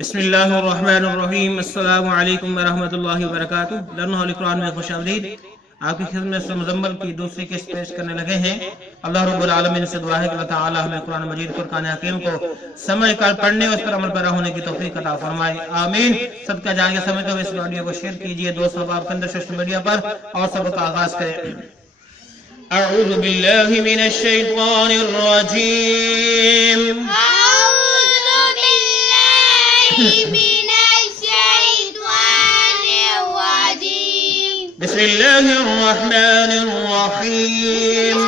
बिस्मिल्लाहिर्रहमानिर्रहीम। अस्सलामु अलैकुम वरहमतुल्लाहि वबरकातुहू। लर्न होली कुरान में खुशामदीद। आपकी खिदमत में मुज़म्मल की दूसरी किस्त पेश करने लगे हैं। अल्लाह रब्बुल आलमीन से दुआ है कि अल्लाह ताला हमें कुरान मजीद फुरकान हकीम को समझ कर पढ़ने और उस पर अमल पैरा होने की तौफीक अता फरमाए, आमीन। सबका जाएगा समझते हुए इस वीडियो को शेयर कीजिए दोस्तों के अंदर सोशल मीडिया पर और सबका आगाज करें। अऊज़ु बिल्लाहि मिनश शैतानिर रजीम। बिस्मिल्लाहिर्रहमानिर्रहीम।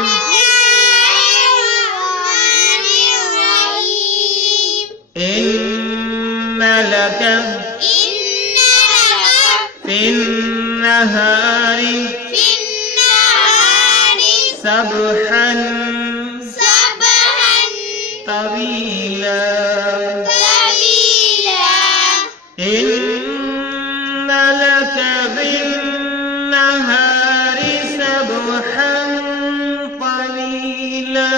इन्ना लका फिन्नहारी सबहन तवीला। इन्ना लका बिन्नहारी सबहन तवीला।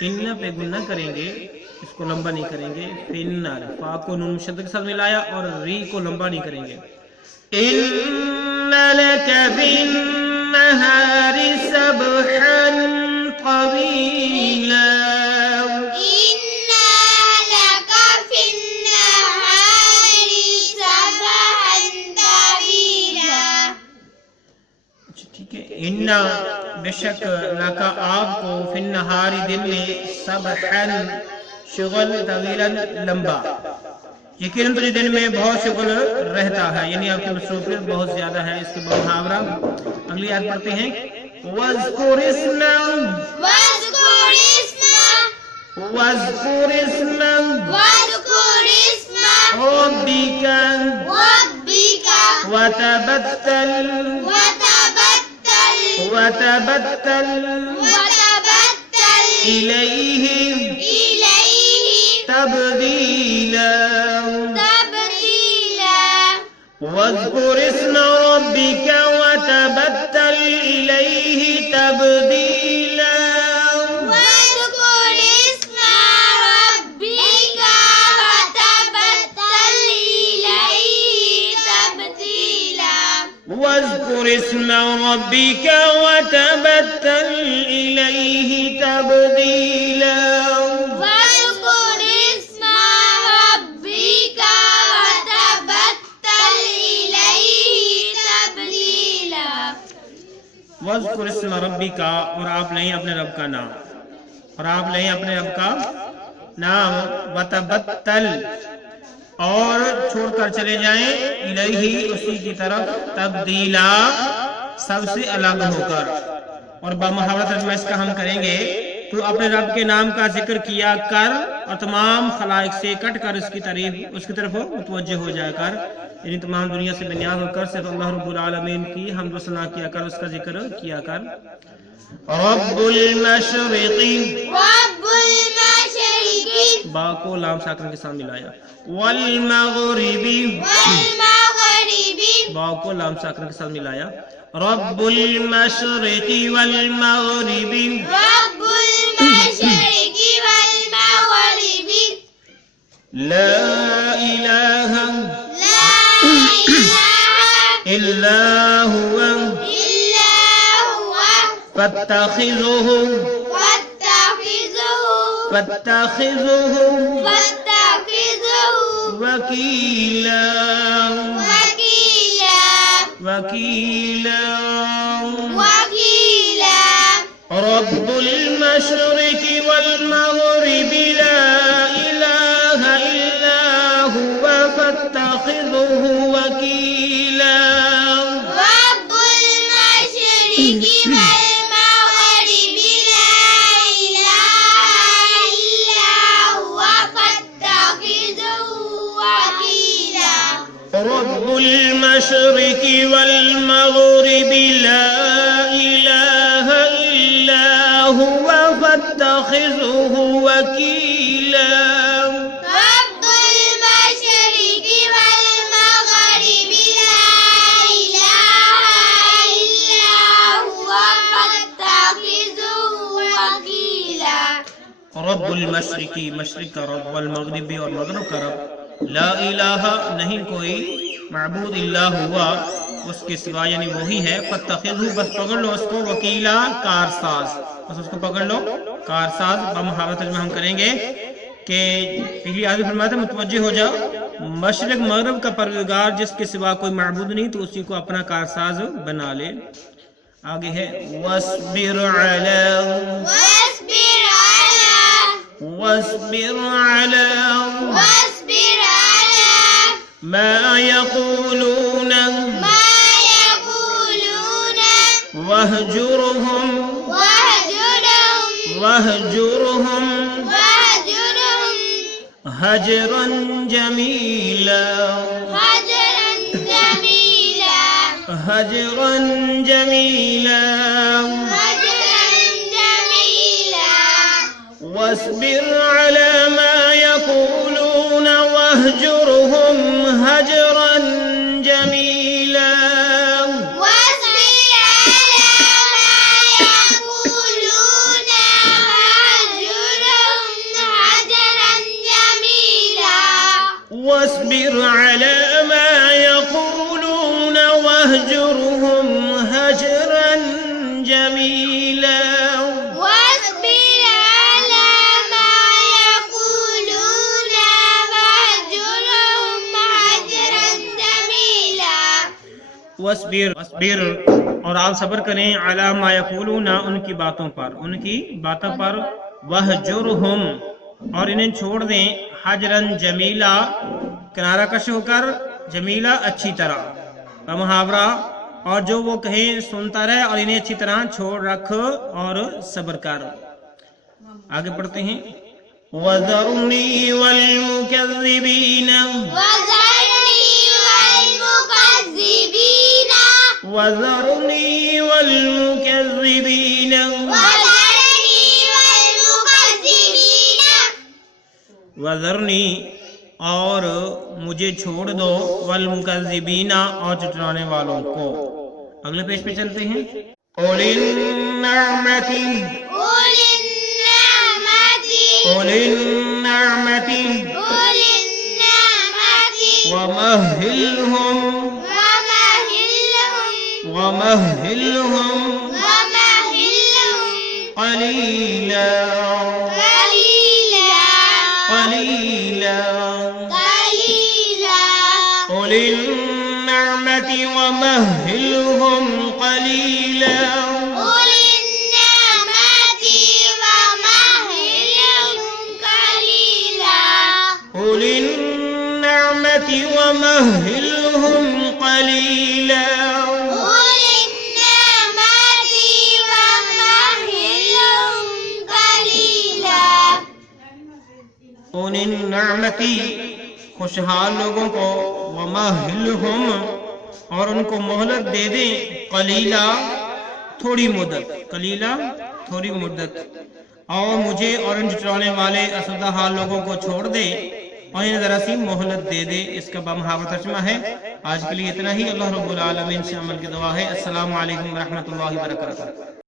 इन्ना पे गुन्ना करेंगे, इसको लंबा नहीं करेंगे। फिन्नार फा को नून मुशद्दद के साथ मिलाया और री को लंबा नहीं करेंगे। इन्ना लका बिन्नहारी सबहन तवीला। ठीक है। इन्ना बेशक लका आपको फिन्नहारी दिन में सबहन शुगल तवीलन लंबा, यकीनन तुझे दिन में बहुत शुगल रहता है, यानी आपकी मसरूफियत बहुत ज्यादा है। इसके बाद मुहावरा अगली याद पढ़ते हैं। वज़कुर इस्मा रब्बिका वतबत्तल इलैहि तबदीला। वज़कुर इस्मा रब्बिका वतबत्तल इलैहि तबदीला। वज़कुर इस्मा रब्बिका वतबत्तल इलैहि तबदीला। वज़कुर इस्मा रब्बिका, और आप लें अपने रब का नाम, और आप लें अपने रब का नाम। वतबत्तल, और छोड़कर चले जाएं, इलैहि उसी की तरफ, तब्दीला सबसे अलग होकर। और बामुहावरा तर्जुमा इसका हम करेंगे। तो अपने रब के नाम का जिक्र किया कर और तमाम खलाइक से कट कर उसकी तारीफ उसकी तरफ मुतवज्जे हो जाया कर, यानी तमाम दुनिया से बेनियाज होकर सिर्फ अल्लाह रब्बुल आलमीन की हम्द व सना किया कर, उसका जिक्र किया कर। रब्बुल मशरिक़ी, बा को लाम साकन के साथ मिलाया। वल मग़रिबी, बा को लाम साकन के साथ मिलाया। रब्बुल मशरिक़ी वल मग़रिबी, ला इलाहा इल्ला हुवा फत्तखिज़ुहु वकीला। रब्बुल मशरिक़ि वल मग़रिबि ला इलाहा इल्ला हुवा फत्तखिज़ुहु वकीला। रब्बुल मशरिक़ि वल मग़रिबि ला इलाहा इल्ला हुवा फत्तखिज़ुहु वकीला। रब्बुल मशरिकी, मशरिक का रब, वल मगरिबी और मगरिब का रब, ला इलाहा नहीं कोई माबूद इल्ला हुआ उसके सिवा यानी वही है, फत्तखिज़हु बस पकड़ लो उसको, वकीला कारसाज, बस उसको पकड़ लो कारसाज। बमुहावरा तर्जुमा हम करेंगे कि पहली आयत में फरमाया था मुतवज्जे हो जाओ, मशरिक मगरिब का परवरदिगार जिसके सिवा कोई माबूद नहीं तो उसी को अपना कारसाज बना ले। आगे है वस्बिर अला मा यक़ूलून वहजुरहुम हजरन जमीला वस्बिर अला मा यक़ूलून वहजुरहुम हजरन जमीला। واصبر على ما يقولون واهجرهم هجرا جميلا। واصبر على ما يقولون واهجرهم هجرا جميلا। वस्बिर और आप सब्र करें, अला मा यक़ूलूना उनकी बातों पर, वहजुरहुम और इन्हें छोड़ दें, हजरन जमीला किनारा कश होकर, जमीला अच्छी तरह का मुहावरा, और जो वो कहें सुनता रहे और इन्हें अच्छी तरह छोड़ रख और सब्र कर। आगे पढ़ते हैं वज़रनी वल मुकज़्ज़िबीन वज़रनी और मुझे छोड़ दो, वल मुकज़्ज़िबीना और झुठलाने वालों को। अगले पेज पे चलते हैं उलिन निअमति वमहिलहुम क़लीला उलिन निअमति वमहिलहुम क़लीला। उलिन निअमति वमहिलहुम क़लीला। उलिन निअमति खुशहाल लोगों को, वमहिलहुम और उनको मोहलत दे दे, कलीला थोड़ी मुद्दत, और मुझे और इन झुठलाने वाले असुदा हाल लोगों को छोड़ दे और इन्हें जरा सी मोहलत दे दे। इसका बमुहावरा तर्जुमा है। आज के लिए इतना ही। अल्लाह रब्बुल आलमीन से अमल की दुआ है। अस्सलामु अलैकुम व रहमतुल्लाहि व बरकातुहू।